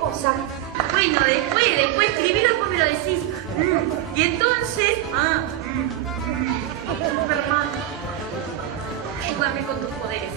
cosa? Bueno, después escribilo, después me lo decís. Y entonces... Superman, ayúdame con tus poderes.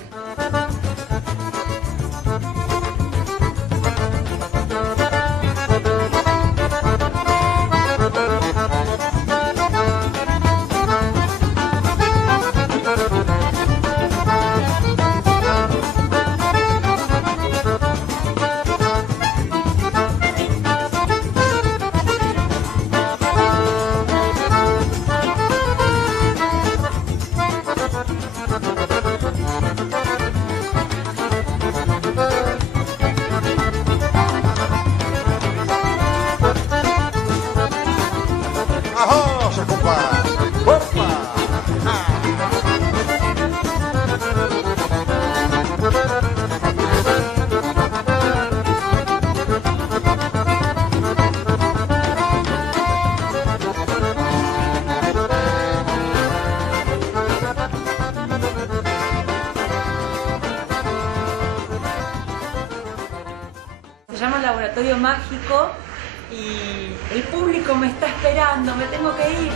Arrocha, compadre! Opa! Se llama Laboratorio Mágico y el público me está esperando, me tengo que ir.